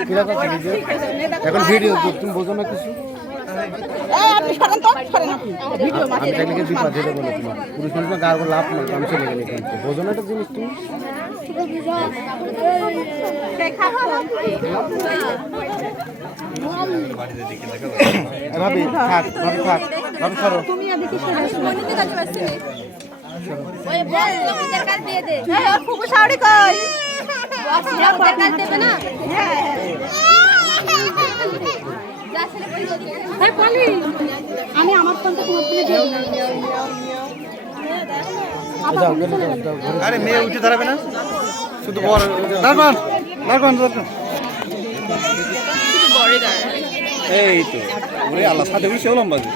কীরকম এখন ভিডিও তুমি বোঝো না কিছু? আমি তাকে বিপদ যেতে বলে তোমার পুরুষ মানুষ গার করে লাভ নাই আমি চলে গেলে বোঝো না একটা জিনিস তুমি? ভাবি থাক ভাবি ভাবি সরো। দিয়ে যাও যাও ঘরে আরে মেয়ে উঠে দাঁড়াবে না? শুধু বড় দাঁড়ান দাঁড়ান দাঁড়ান এই তো ওরে আল্লাহ সাথে উঠে সেও লম্বা যে।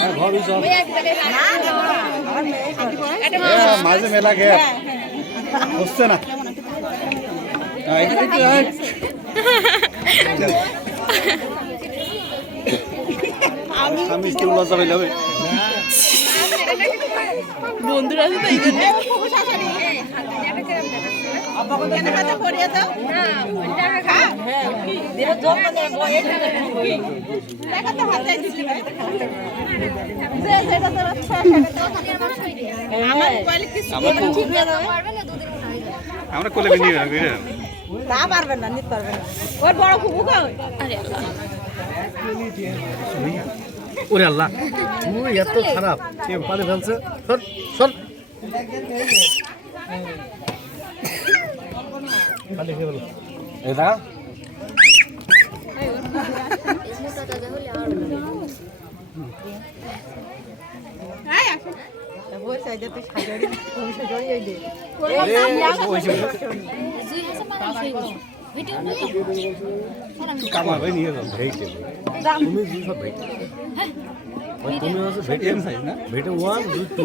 আর ঘর হ্যাঁ, মাঝে মেলা গ্যাপ হচ্ছে না। হ্যাঁ, এটা দেখতে হয়। স্বামী স্ত্রী লজ্জা পাইলে হবে বন্ধুরা তো এই জন্য আমরা কোলে বেরিয়ে গেলাম বুঝলেন? ওরে আল্লাহ তুমি এত খারাপ কে পানি ফেলছে সর সর পানি খেয়ে ফেলো এই দেখা কামা ভাই নিয়ে যাও ভেইটে তুমি দুই সব ভেইটে তুমি হচ্ছে ভেইটে না? ভেইটে ওয়ান, দুই টু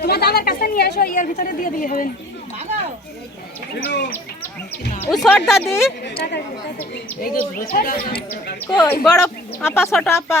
তোমার দাদার কাছে নিয়ে এসো এর ভিতরে দিয়ে দিলে হবে দাদি কই বড় আপা ছোট আপা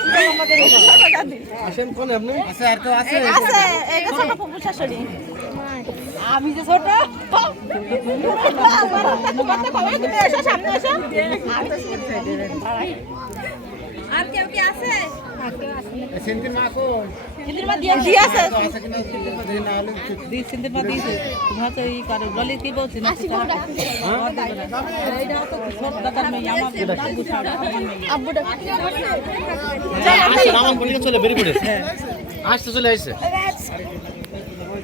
আসেন কোনে আপনি আছে আর কেউ আছে আছে এটা ছোট ফুফু শাশুড়ি আমি যে ছোট সামনে এসো আর কেউ কি আছে? মা কিনা চলে বেরিয়ে পড়েছে আসতে চলে আসছে